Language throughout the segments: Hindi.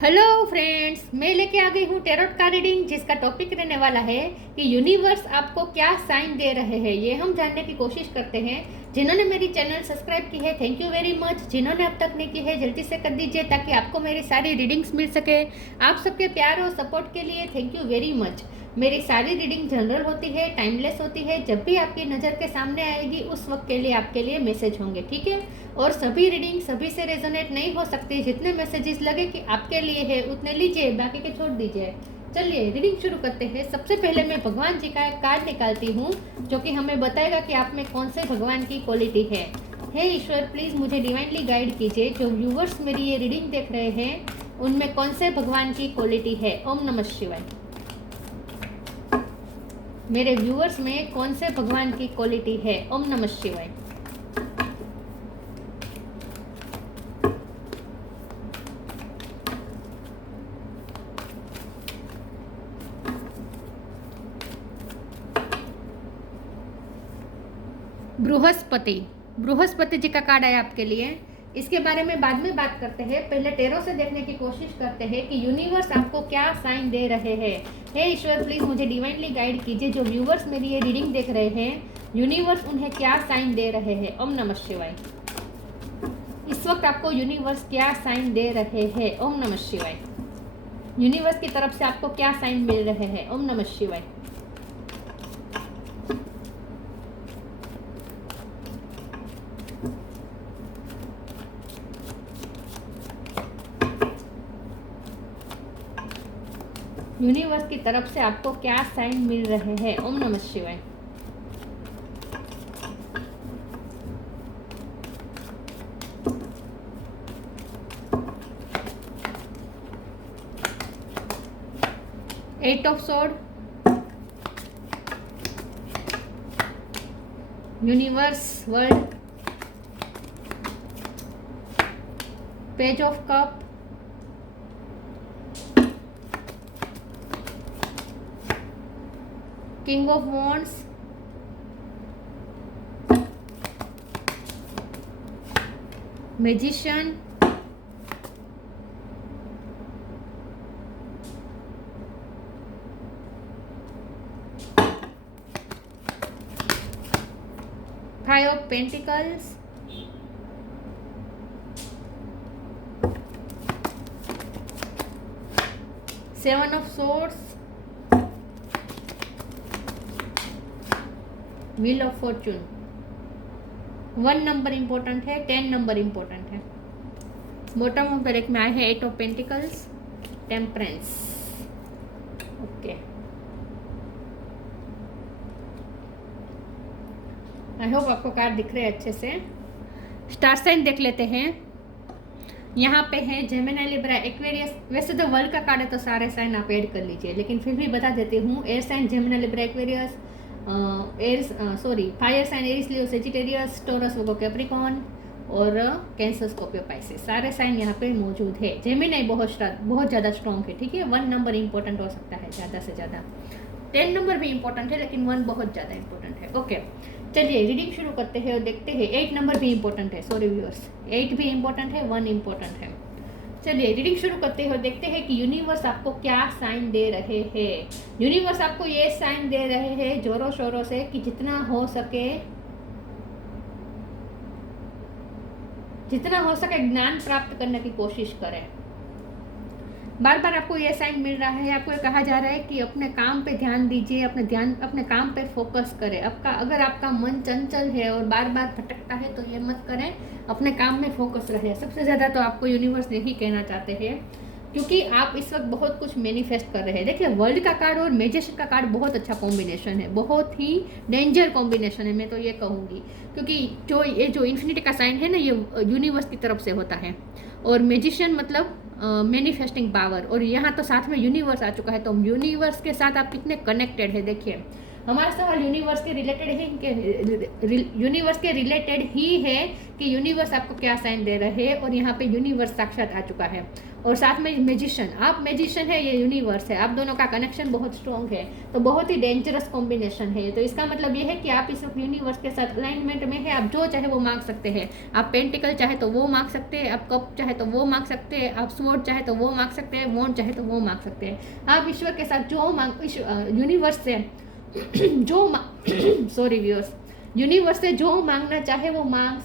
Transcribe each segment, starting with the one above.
हेलो फ्रेंड्स, मैं लेके आ गई हूँ टेरोट का रीडिंग, जिसका टॉपिक रहने वाला है कि यूनिवर्स आपको क्या साइन दे रहे हैं। ये हम जानने की कोशिश करते हैं। जिन्होंने मेरी चैनल सब्सक्राइब की है, थैंक यू वेरी मच। जिन्होंने अब तक नहीं की है, जल्दी से कर दीजिए ताकि आपको मेरी सारी रीडिंग्स मिल सके। आप सबके प्यार और सपोर्ट के लिए थैंक यू वेरी मच। मेरी सारी रीडिंग जनरल होती है, टाइमलेस होती है। जब भी आपकी नज़र के सामने आएगी उस वक्त के लिए आपके लिए मैसेज होंगे, ठीक है। और सभी रीडिंग सभी से रेजोनेट नहीं हो सकती। जितने मैसेजेस लगे कि आपके लिए है उतने लीजिए, बाकी के छोड़ दीजिए। चलिए रीडिंग शुरू करते हैं। सबसे पहले मैं भगवान जी का एक कार्ड निकालती हूँ जो कि हमें बताएगा कि आप में कौन से भगवान की क्वालिटी है। हे ईश्वर, प्लीज़ मुझे डिवाइनली गाइड कीजिए। जो व्यूवर्स मेरी ये रीडिंग देख रहे हैं उनमें कौन से भगवान की क्वालिटी है। ओम नमः शिवाय। मेरे व्यूवर्स में कौन से भगवान की क्वालिटी है। ओम नमः शिवाय। बृहस्पति जी का कार्ड है आपके लिए। इसके बारे में बाद में बात करते हैं। पहले टेरो से देखने की कोशिश करते हैं कि यूनिवर्स आपको क्या साइन दे रहे हैं। हे ईश्वर, प्लीज़ मुझे डिवाइनली गाइड कीजिए। जो व्यूवर्स मेरी ये रीडिंग देख रहे हैं, यूनिवर्स उन्हें क्या साइन दे रहे हैं। ओम नमः शिवाय। इस वक्त आपको यूनिवर्स क्या साइन दे रहे हैं। ओम नमः शिवाय। यूनिवर्स की तरफ से आपको क्या साइन मिल रहे हैं। ओम नमः शिवाय। यूनिवर्स की तरफ से आपको क्या साइन मिल रहे हैं। ओम नमः शिवाय। Eight of sword, universe, world, page of cup, king of wands, magician, five of pentacles, seven of swords, wheel of fortune. 1 number important है, 10 नंबर इंपॉर्टेंट है। बॉटम ऑफ द डेक में आए हैं 8 of pentacles, temperance. Okay, I hope आपको कार्ड दिख रहे हैं अच्छे से। स्टार साइन देख लेते हैं। यहाँ पे है जेमिनी, लिब्रा, एक्वेरियस। वैसे तो वर्ल्ड का कार्ड है तो सारे साइन आप ऐड कर लीजिए, लेकिन फिर भी बता देती हूँ। Air sign Gemini, Libra, Aquarius, fire sign Aries, Leo, Sagittarius, Taurus, Virgo, Capricorn और कैंसर, स्कॉर्पियो, पाइसेस। सारे साइन यहाँ पे मौजूद है। जेमिनी बहुत ज़्यादा स्ट्रॉन्ग है, ठीक है। 1 नंबर इंपॉर्टेंट हो सकता है ज़्यादा से ज़्यादा। 10 नंबर भी इंपॉर्टेंट है, लेकिन 1 बहुत ज़्यादा इंपॉर्टेंट है। ओके, चलिए रीडिंग शुरू करते हैं और देखते हैं। 8 नंबर भी इंपॉर्टेंट है, सॉरी व्यूअर्स, 8 भी इंपॉर्टेंट है, 1 इंपॉर्टेंट है। चलिए रीडिंग शुरू करते हैं और देखते हैं कि यूनिवर्स आपको क्या साइन दे रहे हैं। यूनिवर्स आपको ये साइन दे रहे हैं जोरों शोरों से कि जितना हो सके ज्ञान प्राप्त करने की कोशिश करें। बार बार आपको ये साइन मिल रहा है। आपको ये कहा जा रहा है कि अपने काम पे ध्यान दीजिए, अपने काम पे फोकस करें। अगर आपका मन चंचल है और बार बार भटकता है तो ये मत करें, अपने काम में फोकस रहे। सबसे ज़्यादा तो आपको यूनिवर्स यही कहना चाहते हैं, क्योंकि आप इस वक्त बहुत कुछ मैनिफेस्ट कर रहे हैं। देखिए, वर्ल्ड का कार्ड और मैजिशियन का कार्ड बहुत अच्छा कॉम्बिनेशन है, बहुत ही डेंजर कॉम्बिनेशन है, मैं तो ये कहूँगी। क्योंकि जो इन्फिनिटी का साइन है ना, ये यूनिवर्स की तरफ से होता है। और मैजिशियन मतलब मैनिफेस्टिंग पावर, और यहाँ तो साथ में यूनिवर्स आ चुका है। तो यूनिवर्स के साथ आप कितने कनेक्टेड है। देखिए, हमारा सवाल यूनिवर्स के रिलेटेड ही है कि यूनिवर्स आपको क्या साइन दे रहे हैं, और यहाँ पे यूनिवर्स साक्षात आ चुका है। और साथ में मैजिशियन, आप मैजिशियन है, ये यूनिवर्स है, आप दोनों का कनेक्शन बहुत स्ट्रॉन्ग है, तो बहुत ही डेंजरस कॉम्बिनेशन है। तो इसका मतलब ये है कि आप इस वक्त यूनिवर्स के साथ अलाइनमेंट में है, आप जो चाहे वो मांग सकते हैं। आप पेंटिकल चाहे तो वो मांग सकते हैं, आप कप चाहे तो वो मांग सकते हैं, आप स्वॉर्ड चाहे तो वो मांग सकते हैं, वॉन्ड चाहे तो वो मांग सकते हैं। आप ईश्वर के साथ जो यूनिवर्स से जो सॉरी व्यूअर्स, यूनिवर्स से जो मांगना चाहे वो मांग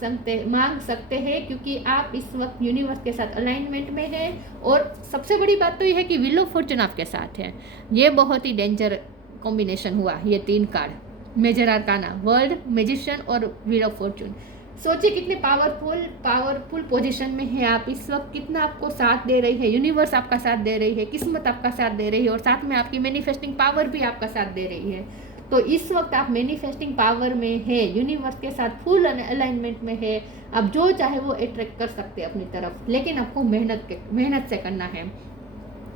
सकते हैं, क्योंकि आप इस वक्त यूनिवर्स के साथ अलाइनमेंट में हैं। और सबसे बड़ी बात तो ये है कि व्हील ऑफ फॉर्चून आपके साथ है। ये बहुत ही डेंजर कॉम्बिनेशन हुआ, ये 3 card, major arcana, world, magician और व्हील ऑफ फॉर्चून। सोचिए कितने पावरफुल पोजीशन में है आप इस वक्त, कितना आपको साथ दे रही है, यूनिवर्स आपका साथ दे रही है, किस्मत आपका साथ दे रही है, और साथ में आपकी मैनिफेस्टिंग पावर भी आपका साथ दे रही है। तो इस वक्त आप मैनिफेस्टिंग पावर में है, यूनिवर्स के साथ फुल अलाइनमेंट में है। आप जो चाहे वो अट्रैक्ट कर सकते हैं अपनी तरफ, लेकिन आपको मेहनत से करना है।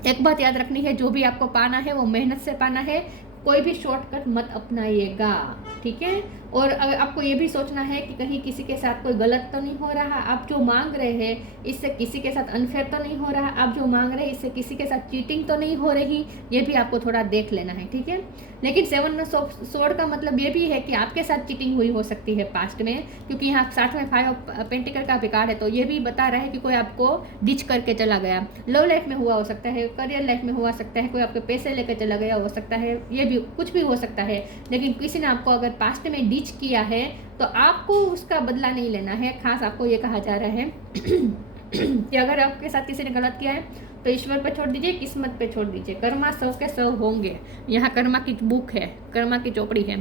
एक बात याद रखनी है, जो भी आपको पाना है वो मेहनत से पाना है, कोई भी शॉर्टकट मत अपनाइएगा, ठीक है। और आपको ये भी सोचना है कि कहीं किसी के साथ कोई गलत तो नहीं हो रहा, आप जो मांग रहे हैं इससे किसी के साथ अनफेयर तो नहीं हो रहा, आप जो मांग रहे हैं इससे किसी के साथ चीटिंग तो नहीं हो रही, ये भी आपको थोड़ा देख लेना है, ठीक है। लेकिन 7 स्वॉर्ड का मतलब ये भी है कि आपके साथ चीटिंग हुई हो सकती है पास्ट में, क्योंकि यहाँ साथ में 5 पेंटिकल का भी कार्ड है, तो ये भी बता रहा है कि कोई आपको डिच करके चला गया। लव लाइफ में हुआ हो सकता है, करियर लाइफ में हुआ सकता है, कोई आपके पैसे लेकर चला गया हो सकता है, ये भी कुछ भी हो सकता है। लेकिन किसी ने आपको अगर पास्ट में डिच किया है तो आपको उसका बदला नहीं लेना है। खास आपको ये कहा जा रहा है कि अगर आपके साथ किसी ने गलत किया है तो ईश्वर पे छोड़ दीजिए, किस्मत पे छोड़ दीजिए। कर्मा सब के सब होंगे, यहाँ कर्मा की बुक है, कर्मा की चौपड़ी है,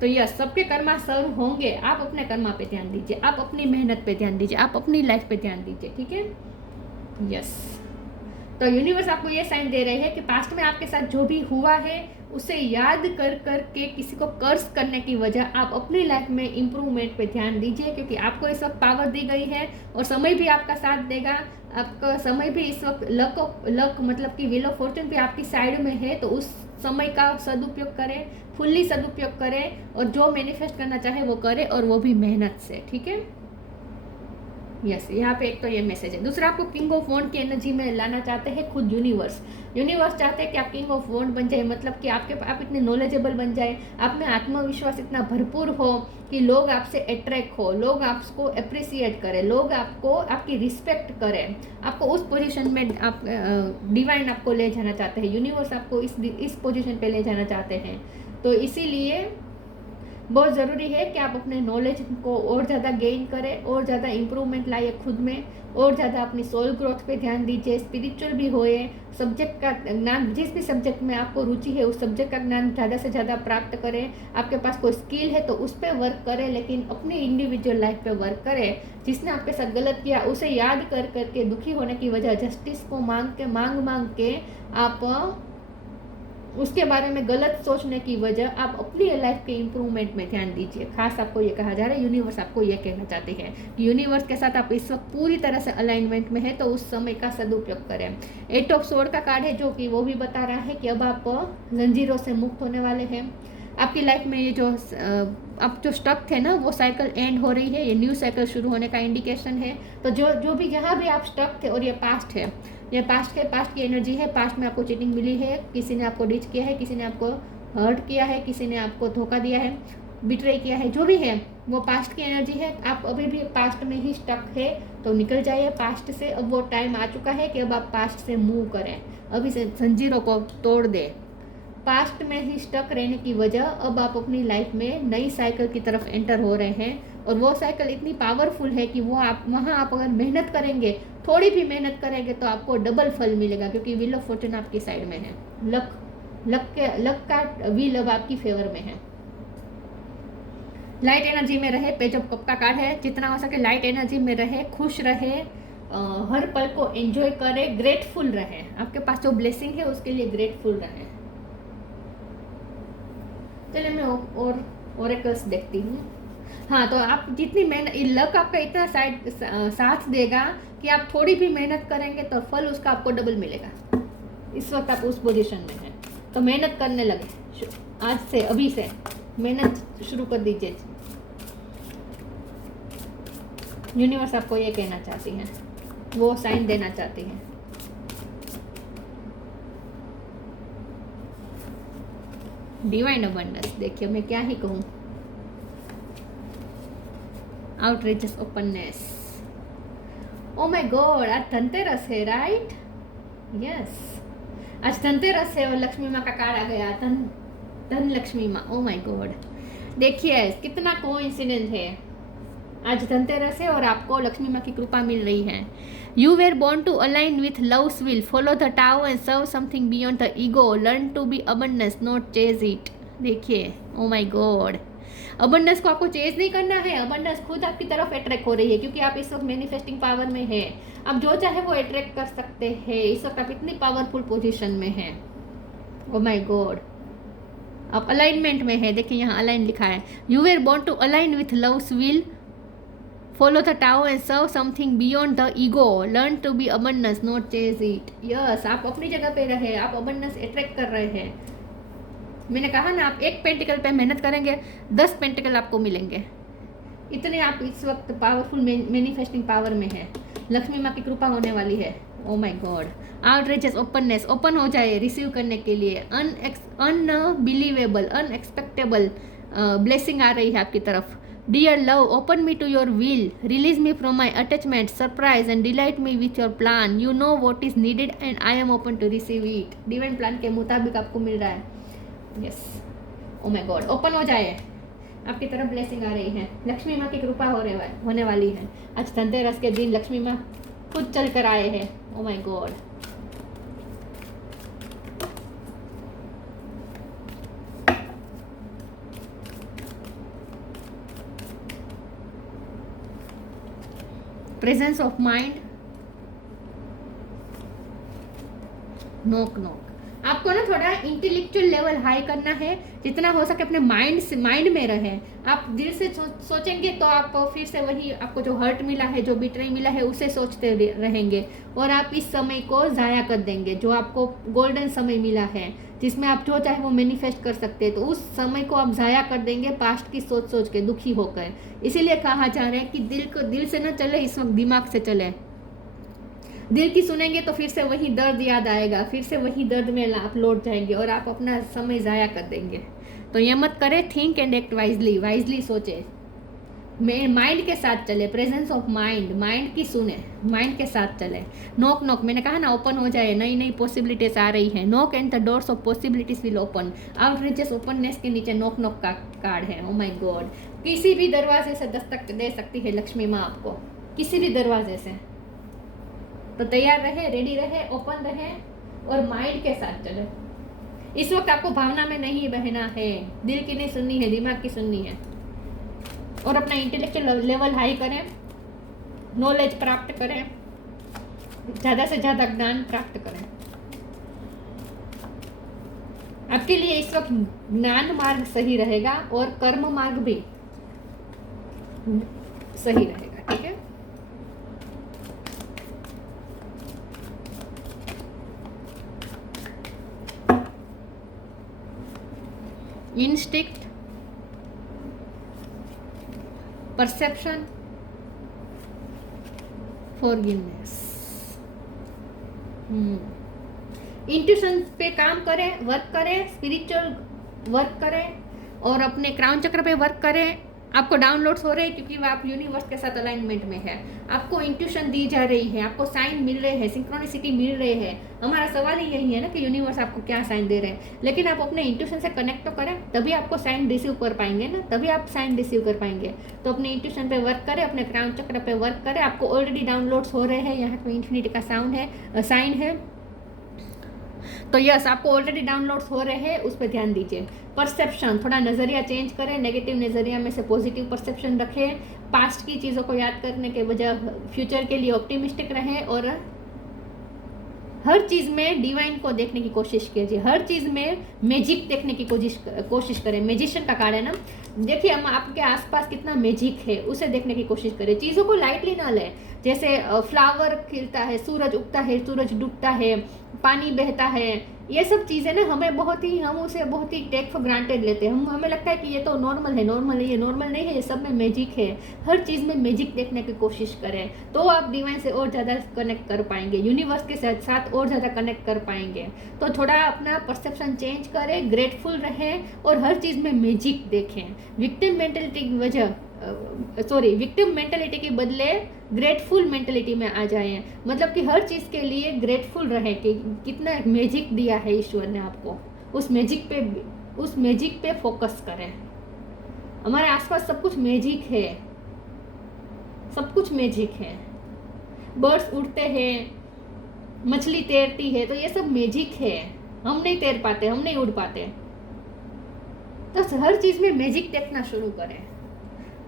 तो यह सबके कर्मा सर्व होंगे। आप अपने कर्मा पे ध्यान दीजिए, आप अपनी मेहनत पे ध्यान दीजिए, आप अपनी लाइफ पे ध्यान दीजिए, ठीक है। यस, तो यूनिवर्स आपको ये साइन दे रहे हैं कि पास्ट में आपके साथ जो भी हुआ है उसे याद कर के किसी को कर्ज करने की वजह आप अपनी लाइफ में इम्प्रूवमेंट पे ध्यान दीजिए, क्योंकि आपको इस वक्त पावर दी गई है और समय भी आपका साथ देगा। आपका समय भी इस वक्त लक मतलब कि व्हील ऑफ फॉर्चून भी आपकी साइड में है, तो उस समय का सदुपयोग करें, फुल्ली सदुपयोग करें, और जो मैनिफेस्ट करना चाहे वो करें, और वो भी मेहनत से, ठीक है। यस, यहाँ पे एक तो ये मैसेज है। दूसरा, आपको किंग ऑफ वॉन्ड की एनर्जी में लाना चाहते हैं खुद यूनिवर्स चाहते हैं कि आप किंग ऑफ वॉन्ड बन जाए, मतलब कि आप इतने नॉलेजेबल बन जाए, आप में आत्मविश्वास इतना भरपूर हो कि लोग आपसे अट्रैक्ट हो, लोग आपको अप्रिसिएट करें, लोग आपकी रिस्पेक्ट करें, आपको उस पोजीशन में आप डिवाइन आपको ले जाना चाहते हैं, यूनिवर्स आपको इस पोजीशन पे ले जाना चाहते हैं। तो इसीलिए बहुत ज़रूरी है कि आप अपने नॉलेज को और ज़्यादा गेन करें, और ज़्यादा इम्प्रूवमेंट लाइए खुद में, और ज़्यादा अपनी सोल ग्रोथ पे ध्यान दीजिए, स्पिरिचुअल भी होए, सब्जेक्ट का ज्ञान, जिस भी सब्जेक्ट में आपको रुचि है उस सब्जेक्ट का ज्ञान ज़्यादा से ज़्यादा प्राप्त करें। आपके पास कोई स्किल है तो उस पर वर्क करें, लेकिन अपनी इंडिविजुअल लाइफ पे वर्क करें। जिसने आपके साथ गलत किया उसे याद करके दुखी होने की वजह जस्टिस को मांग के आप उसके बारे में गलत सोचने की वजह आप अपनी लाइफ के इम्प्रूवमेंट में ध्यान दीजिए। खास आपको ये कहा जा रहा है, यूनिवर्स आपको ये कहना चाहते हैं कि यूनिवर्स के साथ आप इस वक्त पूरी तरह से अलाइनमेंट में है, तो उस समय का सदुपयोग करें। 8 ऑफ स्वॉर्ड का कार्ड है, जो कि वो भी बता रहा है कि अब आप जंजीरों से मुक्त होने वाले हैं। आपकी लाइफ में ये जो अब जो स्टक थे ना, वो साइकिल एंड हो रही है, ये न्यू साइकिल शुरू होने का इंडिकेशन है। तो जो भी जहाँ भी आप स्टक थे, और ये पास्ट है, ये पास्ट की एनर्जी है। पास्ट में आपको चीटिंग मिली है, किसी ने आपको डिच किया है, किसी ने आपको हर्ट किया है, किसी ने आपको धोखा दिया है, बिट्रे किया है, जो भी है वो पास्ट की एनर्जी है। आप अभी भी पास्ट में ही स्टक है, तो निकल जाइए पास्ट से। अब वो टाइम आ चुका है कि अब आप पास्ट से मूव करें, अभी से जंजीरों को तोड़ दें। पास्ट में ही स्टक रहने की वजह अब आप अपनी लाइफ में नई साइकिल की तरफ एंटर हो रहे हैं, और वो साइकिल इतनी पावरफुल है कि वहाँ आप अगर मेहनत करेंगे, थोड़ी भी मेहनत करेंगे, तो आपको डबल फल मिलेगा, क्योंकि व्हील ऑफ फॉर्चून आपकी साइड में है। लक का व्हील अब आपकी फेवर में है। लाइट एनर्जी में रहे, पेज ऑफ कप का कार्ड है। जितना हो सके लाइट एनर्जी में रहे, खुश रहे, हर पल को एंजॉय करे, ग्रेटफुल रहे। आपके पास जो ब्लेसिंग है उसके लिए ग्रेटफुल रहे। चलिए मैं और ओरेकल्स देखती हूँ। हाँ, तो आप जितनी मेहनत, लक आपका इतना साथ देगा कि आप थोड़ी भी मेहनत करेंगे तो फल उसका आपको डबल मिलेगा। इस वक्त आप उस पोजीशन में हैं, तो मेहनत करने लगे, आज से, अभी से मेहनत शुरू कर दीजिए। यूनिवर्स आपको ये कहना चाहती है, वो साइन देना चाहती है। डिवाइन अबंडेंस, देखिए मैं क्या ही कहूँ। आउटरीचेस ओपननेस। ओ माय गॉड, आज धनतेरस है राइट? यस, आज धनतेरस है और लक्ष्मी माँ का कार्ड आ गया, धन लक्ष्मी माँ। ओ माय गॉड, देखिए कितना कोइंसिडेंस है। आज धनतेरस है और आपको लक्ष्मी माँ की कृपा मिल रही है। You were born to align with love's will, follow the Tao and serve something beyond the ego, learn to be abundance not chase it. देखिए, ओ माय गॉड, अबंडेंस को आपको चेज नहीं करना है, अबंडेंस खुद आपकी तरफ अट्रैक्ट हो रही है, क्योंकि आप इस वक्त मैनिफेस्टिंग पावर में है। आप जो चाहे वो अट्रैक्ट कर सकते हैं। इस वक्त आप इतनी पावरफुल पोजीशन में हैं। ओ माय गॉड, आप अलाइनमेंट में है। देखिए यहाँ अलाइन लिखा है, you were born to align with love's will, follow the Tao and serve something beyond the ego, learn to be abundance not chase it. Yes, आप अपनी जगह पे रहे, आप अबंडेंस अट्रैक्ट कर रहे हैं। मैंने कहा ना, आप एक पेंटिकल पे मेहनत करेंगे 10 पेंटिकल आपको मिलेंगे। इतने आप इस वक्त पावरफुल मैनिफेस्टिंग पावर में है। लक्ष्मी माँ की कृपा होने वाली है। Oh my God, outreaches openness, open हो जाए रिसीव करने के लिए। अनबिलीवेबल, अनएक्सपेक्टेबल ब्लेसिंग आ रही है आपकी तरफ। Dear love, open me to your will, release me from my attachment, surprise and delight me with your plan. You know what is needed and I am open to receive it. Divine plan के मुताबिक आपको मिल रहा है। Yes, oh my God, open हो जाए, आपकी तरफ ब्लेसिंग आ रही है। लक्ष्मी माँ की कृपा होने वाली है। आज धनतेरस के दिन लक्ष्मी माँ खुद चल कर आए हैं। Oh my God, presence of mind, नोक नोक। आपको ना थोड़ा इंटेलेक्चुअल लेवल हाई करना है, जितना हो सके अपने माइंड में रहे। आप दिल से सोचेंगे तो आप फिर से वही, आपको जो हर्ट मिला है, जो बिटराई मिला है, उसे सोचते रहेंगे और आप इस समय को ज़ाया कर देंगे। जो आपको गोल्डन समय मिला है, जिसमें आप जो चाहे वो मैनिफेस्ट कर सकते हैं, तो उस समय को आप ज़ाया कर देंगे पास्ट की सोच के, दुखी होकर। इसीलिए कहा जा रहा है कि दिल से न चले, इस वक्त दिमाग से चले। दिल की सुनेंगे तो फिर से वही दर्द याद आएगा, फिर से वही दर्द में आप लौट जाएंगे और आप अपना समय ज़ाया कर देंगे। तो ये मत करें, think and act wisely, wisely सोचे, माइंड के साथ चले। प्रेजेंस ऑफ माइंड, माइंड की सुने, माइंड के साथ चले। नॉक नॉक, मैंने कहा ना ओपन हो जाए, नई नई पॉसिबिलिटीज आ रही है। Knock and the doors of possibilities will open. Outreaches openness के नीचे नॉक नॉक का कार्ड है। ओ माय गॉड, किसी भी दरवाजे से दस्तक दे सकती है लक्ष्मी माँ आपको, किसी भी दरवाजे से। तो तैयार रहे, रेडी रहे, ओपन रहे और माइंड के साथ चले। इस वक्त आपको भावना में नहीं बहना है, दिल की नहीं सुननी है, दिमाग की सुननी है। और अपना इंटेलेक्चुअल लेवल हाई करें, नॉलेज प्राप्त करें, ज़्यादा से ज़्यादा ज्ञान प्राप्त करें। आपके लिए इस वक्त ज्ञान मार्ग सही रहेगा और कर्म मार्ग भी सही रहेगा। ठीक है, इंस्टिक्ट, परसेप्शन, फॉरगिवनेस। इंट्यूशन पे काम करें, वर्क करें, स्पिरिचुअल वर्क करें और अपने क्राउन चक्र पे वर्क करें। आपको डाउनलोड्स हो रहे हैं क्योंकि आप यूनिवर्स के साथ अलाइनमेंट में है। आपको इंट्यूशन दी जा रही है, आपको साइन मिल रहे हैं, सिंक्रोनिसिटी मिल रहे हैं। हमारा सवाल ही यही है ना कि यूनिवर्स आपको क्या साइन दे रहे हैं, लेकिन आप अपने इंट्यूशन से कनेक्ट तो करें, तभी आपको साइन रिसीव कर पाएंगे ना, तभी आप साइन रिसीव कर पाएंगे। तो अपने इंट्यूशन पे वर्क करें, अपने क्राउन चक्र पे वर्क करें। आपको ऑलरेडी डाउनलोड्स हो रहे हैं, यहाँ पे इन्फिनिटी का साउंड है, साइन है। तो यस, आपको ऑलरेडी डाउनलोड्स हो रहे हैं, उस पर ध्यान दीजिए। परसेप्शन, थोड़ा नज़रिया चेंज करें, नेगेटिव नज़रिया में से पॉजिटिव परसेप्शन रखें। पास्ट की चीज़ों को याद करने के बजाय फ्यूचर के लिए ऑप्टिमिस्टिक रहें और हर चीज़ में डिवाइन को देखने की कोशिश कीजिए। हर चीज़ में मैजिक देखने की कोशिश करें। मैजिशियन का कार्ड है ना, देखिए हम आपके आसपास कितना मैजिक है, उसे देखने की कोशिश करें। चीज़ों को लाइटली ना लें। जैसे फ्लावर खिलता है, सूरज उगता है, सूरज डूबता है, पानी बहता है, ये सब चीज़ें ना हम उसे बहुत ही टेक फॉर ग्रांटेड लेते हैं। हमें लगता है कि ये तो नॉर्मल है, नॉर्मल है, ये नॉर्मल नहीं है, ये सब में मैजिक है। हर चीज़ में मैजिक देखने की कोशिश करें तो आप डिवाइन से और ज़्यादा कनेक्ट कर पाएंगे, यूनिवर्स के साथ और ज़्यादा कनेक्ट कर पाएंगे। तो थोड़ा अपना परसेप्शन चेंज करें, ग्रेटफुल रहें और हर चीज़ में मैजिक देखें। विक्टिम मेंटेलिटी के बदले ग्रेटफुल मेंटेलिटी में आ जाएं। मतलब कि हर चीज़ के लिए ग्रेटफुल रहें कि कितना मैजिक दिया है ईश्वर ने आपको। उस मैजिक पे फोकस करें। हमारे आसपास सब कुछ मैजिक है, सब कुछ मैजिक है। बर्ड्स उड़ते हैं, मछली तैरती है, तो ये सब मैजिक है। हम नहीं तैर पाते, हम नहीं उड़ पाते। तो हर चीज़ में मैजिक देखना शुरू करें।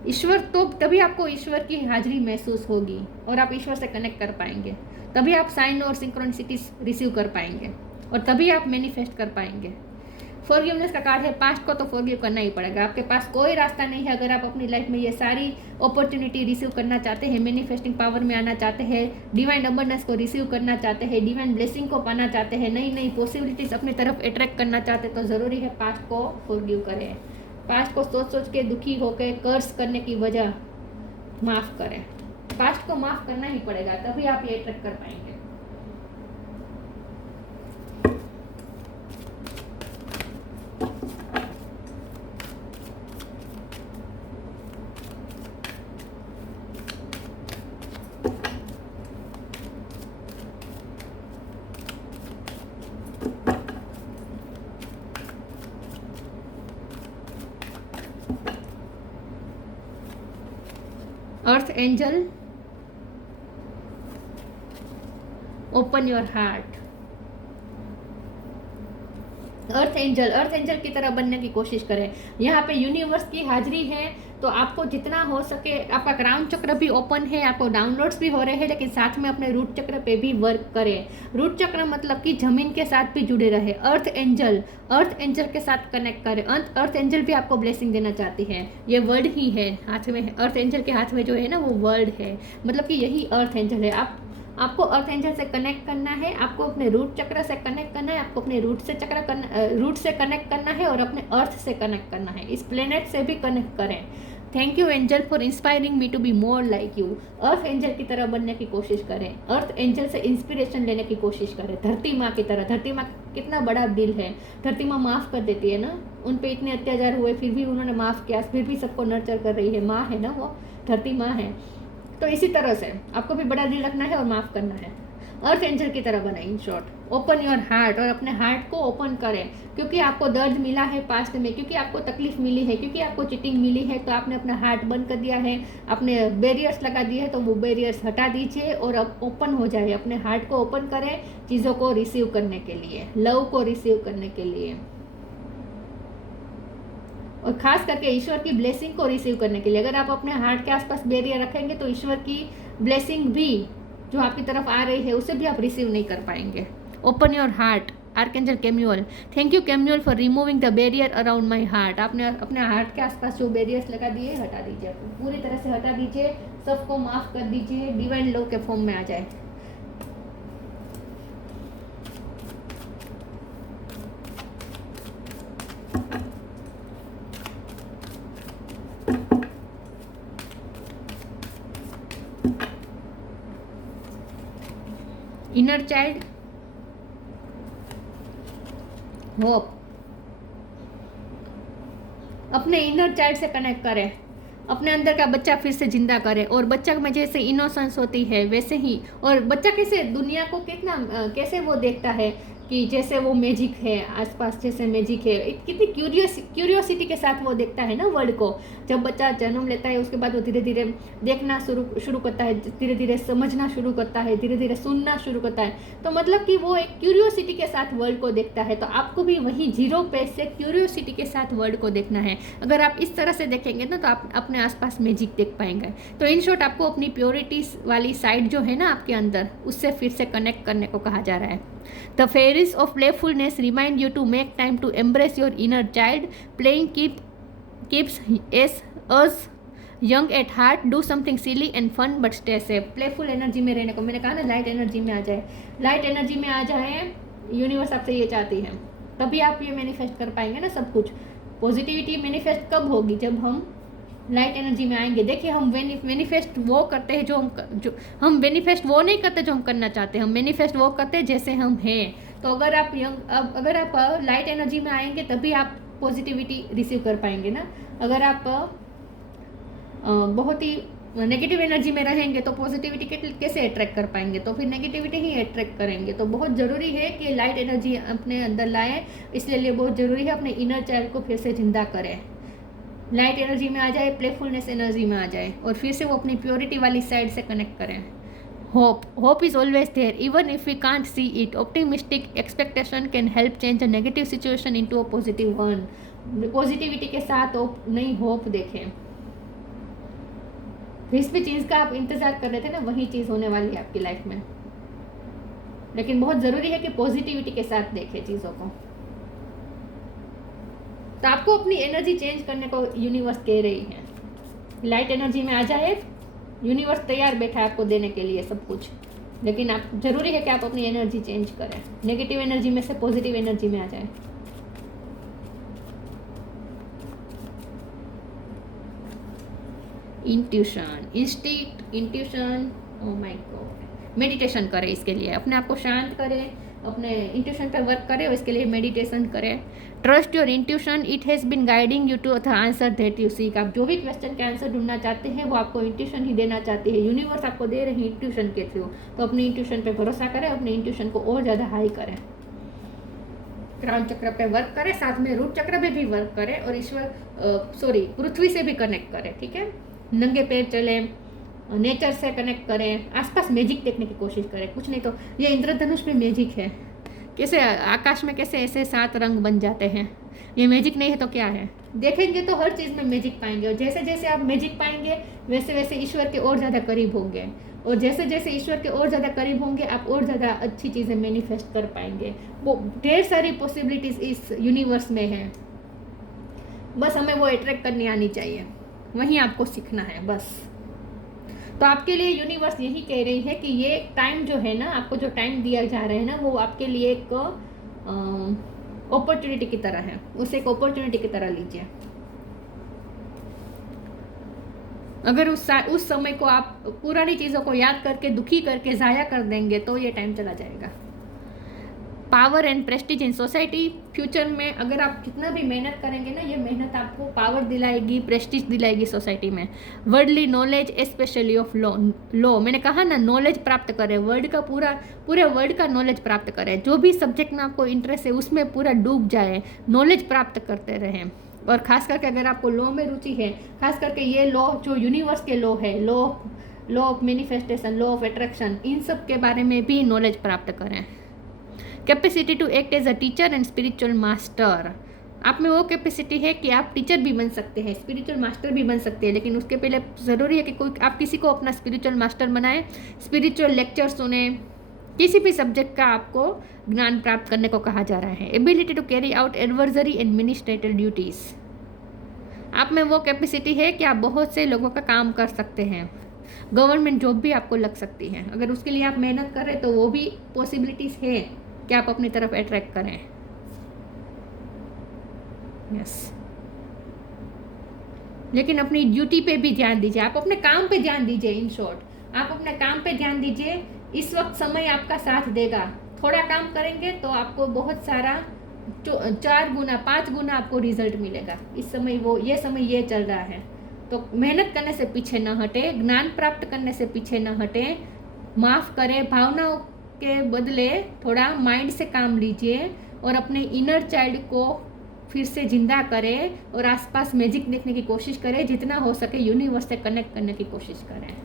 ईश्वर तो तभी आपको ईश्वर की हाजिरी महसूस होगी और आप ईश्वर से कनेक्ट कर पाएंगे। तभी आप साइन और सिंक्रोनिसिटीज रिसीव कर पाएंगे और तभी आप मैनिफेस्ट कर पाएंगे। फॉरगिवनेस का कार्ड है, पास्ट को तो फॉरगिव करना ही पड़ेगा। आपके पास कोई रास्ता नहीं है। अगर आप अपनी लाइफ में ये सारी अपॉर्चुनिटी रिसीव करना चाहते हैं, मैनिफेस्टिंग पावर में आना चाहते हैं, डिवाइन अबंडेंस को रिसीव करना चाहते हैं, डिवाइन ब्लेसिंग को पाना चाहते हैं, नई नई पॉसिबिलिटीज अपनी तरफ अट्रैक्ट करना चाहते हैं, तो ज़रूरी है पास्ट को फॉरगिव करें। पास्ट को सोच के दुखी होकर कर्स करने की वजह माफ़ करें। पास्ट को माफ़ करना ही पड़ेगा, तभी आप ये अट्रैक्ट कर पाएंगे। Earth angel, open your heart. Earth angel की तरह बनने की कोशिश करें। यहाँ पे यूनिवर्स की हाजिरी है, तो आपको जितना हो सके, आपका क्राउन चक्र भी ओपन है, आपको डाउनलोड्स भी हो रहे हैं, लेकिन साथ में अपने रूट चक्र पे भी वर्क करें। रूट चक्र मतलब कि जमीन के साथ भी जुड़े रहे। अर्थ एंजल के साथ कनेक्ट करें। अर्थ एंजल भी आपको ब्लेसिंग देना चाहती है। ये वर्ड ही है हाथ में, अर्थ एंजल के हाथ में जो है ना वो वर्ड है, मतलब कि यही अर्थ एंजल है। आपको अर्थ एंजल से कनेक्ट करना है, आपको अपने रूट चक्र से कनेक्ट करना है, आपको अपने रूट से कनेक्ट करना है और अपने अर्थ से कनेक्ट करना है। इस प्लेनेट से भी कनेक्ट करें। Thank you angel for inspiring me to be more like you. Earth angel की तरह बनने की कोशिश करें। अर्थ एंजल से इंस्पिरेशन लेने की कोशिश करें, धरती माँ की तरह। धरती माँ कितना बड़ा दिल है, धरती माँ माफ़ कर देती है ना। उन पे इतने अत्याचार हुए फिर भी उन्होंने माफ़ किया, फिर भी सबको नर्चर कर रही है। माँ है ना वो, धरती माँ है। तो इसी तरह से आपको भी बड़ा दिल रखना है और माफ़ करना है। अर्थ एंजल की तरह बनाए। In short, open your heart, और अपने हार्ट को ओपन करें। क्योंकि आपको दर्द मिला है पास्ट में, क्योंकि आपको तकलीफ मिली है, क्योंकि आपको चीटिंग मिली है, तो आपने अपना हार्ट बंद कर दिया है, अपने बैरियर्स लगा दिए हैं, तो वो बैरियर्स हटा दीजिए और अब ओपन हो जाए। अपने हार्ट को ओपन करें चीज़ों को रिसीव करने के लिए, लव को रिसीव करने के लिए, और खास करके ईश्वर की ब्लेसिंग को रिसीव करने के लिए। अगर आप अपने हार्ट के आसपास बैरियर रखेंगे तो ईश्वर की ब्लेसिंग भी जो आपकी तरफ आ रही है उसे भी आप रिसीव नहीं कर पाएंगे। Open your heart, archangel Chamuel. Thank you Chamuel for removing the barrier around my heart. आपने अपने हार्ट के आसपास जो बैरियर्स लगा दिए हटा दीजिए, पूरी तरह से हटा दीजिए, सबको माफ़ कर दीजिए, डिवाइन लव के फॉर्म में आ जाए। Inner child, hope. अपने इनर चाइल्ड से कनेक्ट करें, अपने अंदर का बच्चा फिर से जिंदा करें। और बच्चा में जैसे इनोसेंस होती है वैसे ही, और बच्चा कैसे दुनिया को कैसे वो देखता है कि जैसे वो मैजिक है आसपास, जैसे मैजिक है। कितनी क्यूरियोसिटी के साथ वो देखता है ना वर्ल्ड को। जब बच्चा जन्म लेता है उसके बाद वो धीरे धीरे देखना शुरू करता है, धीरे धीरे समझना शुरू करता है, धीरे धीरे सुनना शुरू करता है। तो मतलब कि वो एक क्यूरियोसिटी के साथ वर्ल्ड को देखता है। तो आपको भी वही जीरो पे से क्यूरियोसिटी के साथ वर्ल्ड को देखना है। अगर आप इस तरह से देखेंगे ना तो आप अपने आसपास मैजिक देख पाएंगे। तो इन शॉर्ट आपको अपनी प्योरिटीज वाली साइड जो है ना आपके अंदर, उससे फिर से कनेक्ट करने को कहा जा रहा है। The fairies of playfulness remind you to make time to embrace your inner child. Playing keeps us young at heart. Do something silly and fun but stay safe. Playful energy में रहने को मैंने कहा ना, लाइट एनर्जी में आ जाए, लाइट एनर्जी में आ जाए यूनिवर्स आपसे ये चाहती है, तभी आप ये मैनिफेस्ट कर पाएंगे ना सब कुछ। पॉजिटिविटी मैनिफेस्ट कब होगी? जब हम लाइट एनर्जी में आएंगे। देखिए, हम मैनिफेस्ट वो करते हैं जो हम मैनिफेस्ट वो नहीं करते जो हम करना चाहते हैं, हम मैनिफेस्ट वो करते हैं जैसे हम हैं। तो अगर आप लाइट एनर्जी में आएंगे तभी आप पॉजिटिविटी रिसीव कर पाएंगे ना। अगर आप बहुत ही नेगेटिव एनर्जी में रहेंगे तो पॉजिटिविटी कैसे अट्रैक्ट कर पाएंगे? तो फिर नेगेटिविटी ही अट्रैक्ट करेंगे। तो बहुत ज़रूरी है कि लाइट एनर्जी अपने अंदर लाएं, इसलिए बहुत ज़रूरी है अपने इनर चाइल्ड को फिर से जिंदा करें, लाइट एनर्जी में आ जाए, प्लेफुलनेस एनर्जी में आ जाए और फिर से वो अपनी प्योरिटी वाली साइड से कनेक्ट करें। Hope is always there even if we can't see it. Optimistic expectation can help change a negative situation into a positive one. Positivity के साथ नई होप देखें। जिस भी चीज़ का आप इंतजार कर रहे थे ना, वही चीज़ होने वाली है आपकी लाइफ में। लेकिन बहुत ज़रूरी है कि पॉजिटिविटी के साथ देखें चीज़ों को। तो आपको अपनी एनर्जी चेंज करने को यूनिवर्स कह रही है। लाइट एनर्जी में आ जाए, यूनिवर्स तैयार बैठा है आपको देने के लिए सब कुछ। लेकिन आप जरूरी है कि आप अपनी एनर्जी चेंज करें, नेगेटिव एनर्जी में से पॉजिटिव एनर्जी में आ जाए। Intuition, O my God. Meditation करें इसके लिए, अपने आप को शांत करें, अपने इंट्यूशन पर वर्क करें और इसके लिए मेडिटेशन करें। Trust your intuition, it has been guiding you to the answer that you seek. आप जो भी क्वेश्चन के आंसर ढूंढना चाहते हैं वो आपको इंट्यूशन ही देना चाहती है, यूनिवर्स आपको दे रही है इंट्यूशन के थ्रू। तो अपनी इंट्यूशन पे भरोसा करें, अपने इंट्यूशन को और ज़्यादा हाई करें, क्राउन चक्र पे वर्क करें, साथ में रूट चक्र पे भी वर्क करें और पृथ्वी से भी कनेक्ट करें। ठीक है, नंगे पैर चलें, नेचर से कनेक्ट करें, आसपास मैजिक देखने की कोशिश करें। कुछ नहीं तो ये इंद्रधनुष में मैजिक है, कैसे आकाश में कैसे ऐसे 7 रंग बन जाते हैं। ये मैजिक नहीं है तो क्या है? देखेंगे तो हर चीज़ में मैजिक पाएंगे और जैसे जैसे आप मैजिक पाएंगे वैसे वैसे ईश्वर के और ज़्यादा करीब होंगे और जैसे जैसे ईश्वर के और ज़्यादा करीब होंगे आप और ज़्यादा अच्छी चीज़ें मैनिफेस्ट कर पाएंगे। वो ढेर सारी पॉसिबिलिटीज़ इस यूनिवर्स में है, बस हमें वो अट्रैक्ट करनी आनी चाहिए, वहीं आपको सीखना है बस। तो आपके लिए यूनिवर्स यही कह रही है कि ये टाइम जो है ना, आपको जो टाइम दिया जा रहा है ना, वो आपके लिए एक अपॉर्चुनिटी की तरह है, उसे एक अपॉर्चुनिटी की तरह लीजिए। अगर उस समय को आप पुरानी चीज़ों को याद करके दुखी करके ज़ाया कर देंगे तो ये टाइम चला जाएगा। Power and Prestige in society, future में अगर आप कितना भी मेहनत करेंगे ना, ये मेहनत आपको पावर दिलाएगी, प्रेस्टीज दिलाएगी सोसाइटी में। Worldly knowledge specially of law, मैंने कहा ना, नॉलेज प्राप्त करें, वर्ल्ड का पूरे वर्ल्ड का नॉलेज प्राप्त करें। जो भी सब्जेक्ट में आपको इंटरेस्ट है उसमें पूरा डूब जाए, नॉलेज प्राप्त करते रहें। और ख़ास करके अगर आपको लॉ में रुचि है, खास करके ये लॉ जो यूनिवर्स के लॉ है, law of manifestation, law of attraction, इन सब के बारे में भी नॉलेज प्राप्त करें। Capacity to act as a teacher and spiritual master, आप में वो कैपेसिटी है कि आप टीचर भी बन सकते हैं, स्पिरिचुअल मास्टर भी बन सकते हैं। लेकिन उसके पहले ज़रूरी है कि आप किसी को अपना स्पिरिचुअल मास्टर बनाएं, स्पिरिचुअल लेक्चर सुने, किसी भी सब्जेक्ट का आपको ज्ञान प्राप्त करने को कहा जा रहा है। Ability to carry out adversary administrative duties, आप में वो कैपेसिटी है कि आप बहुत से लोगों का काम कर सकते हैं, गवर्नमेंट जॉब भी आपको लग सकती है। अगर उसके लिए आप मेहनत कर रहे हैं तो वो भी पॉसिबिलिटीज़ है कि आप अपनी तरफ अट्रैक्ट करें। यस, लेकिन अपनी ड्यूटी पे भी ध्यान दीजिए, आप अपने काम पे ध्यान दीजिए। इन शॉर्ट, आप अपने काम पे ध्यान दीजिए। इस वक्त समय आपका साथ देगा, थोड़ा काम करेंगे तो आपको बहुत सारा 4 गुना 5 गुना आपको रिजल्ट मिलेगा। इस समय ये समय ये चल रहा है, तो मेहनत करने से पीछे न हटे, ज्ञान प्राप्त करने से पीछे न हटे, माफ़ करें, भावनाओं के बदले थोड़ा माइंड से काम लीजिए और अपने इनर चाइल्ड को फिर से जिंदा करें और आसपास मैजिक देखने की कोशिश करें। जितना हो सके यूनिवर्स से कनेक्ट करने की कोशिश करें,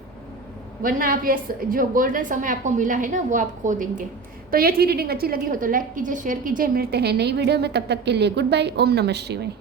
वरना आप ये जो गोल्डन समय आपको मिला है ना, वो आप खो देंगे। तो ये थी रीडिंग, अच्छी लगी हो तो लाइक कीजिए, शेयर कीजिए। मिलते हैं नई वीडियो में, तब तक के लिए गुड बाय। ओम नमः शिवाय।